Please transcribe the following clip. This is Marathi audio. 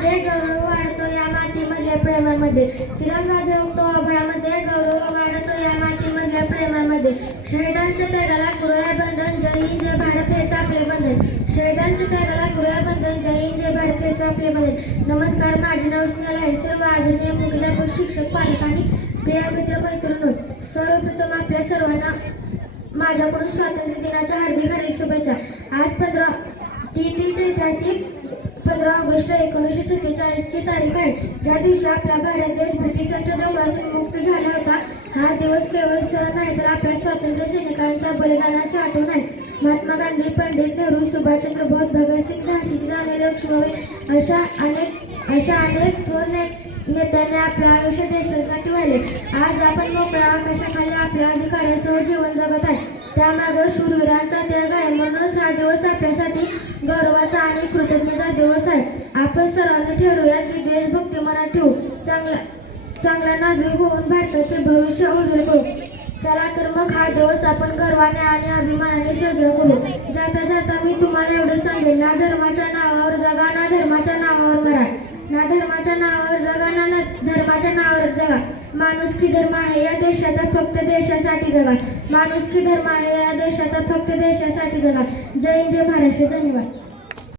मध्ये गौरव वाढतो या मातीमधल्या प्रेमामध्ये. तिरंगा जमतो आभाळामध्ये गौरव वाढतो या मातीमधल्या प्रेमामध्ये. शहिदांच्या त्यागाला कुरळ्या बंधन जय हिंद जय भारत हेच आपले बंधन. शहिदांच्या त्यागाला कुरळ्या बंधन जय हिंद जय भारत हेच आपले बंधन. नमस्कार माझे नाव स्नेहल आहे. सर्व आदरणीय मुख्याध्यापक शिक्षक पालक आणि प्रिया मित्र मैत्रिणी सर्वप्रथम आपल्या सर्वांना माझ्याकडून स्वातंत्र्य दिनाच्या हार्दिक हार्दिक शुभेच्छा. आज पंधरा तीन तीन ऐतिहासिक पंधरा ऑगस्ट एकोणीसशे सत्तेचाळीसची तारीख आहे. ज्या दिवशी आपला भारत देश ब्रिटिशांच्या दौऱ्यातून मुक्त झाला होता हा दिवस केवळ सण नाही तर आपल्या स्वातंत्र्य सैनिकांच्या बलिदानाची आठवण आहे. महात्मा गांधी पंडित नेहरू सुभाषचंद्र बोस भगतसिंग झाशीची राणी लक्ष्मीबाई अशा अनेक अशा अनेक थोर नेत्यांनी आपलं आयुष्य देशासाठी वाहिले. आज आपण मोकळ्या आकाशाखाली आपल्या अधिकारासह जीवन जगत आहे. त्यामागे शूरवीरांचा त्याग आहे आपल्यासाठी गौरवाचा आणि कृतज्ञता दिवस आहे. आपण सर्वांनी ठरवूया की देशभक्ती मनात ठेवू. चांगला चांगला नागरिक होऊन भारताचे भविष्य उज्ज्वल करू. चला तर मग हा दिवस आपण गर्वाने आणि अभिमानाने साजरा करू. जाता जाता मी तुम्हाला एवढं सांगेन ना धर्माच्या नावावर जगा ना धर्माच्या नावावर करा. ना धर्माच्या नावावर जगा ना ना धर्माच्या नावावर जगा. माणुसकी धर्म आहे या देशाचा फक्त देशासाठी जगा माणुसकी धर्म आहे या देशाचा फक्त देशासाठी जगा जय जय महाराष्ट्र धन्यवाद.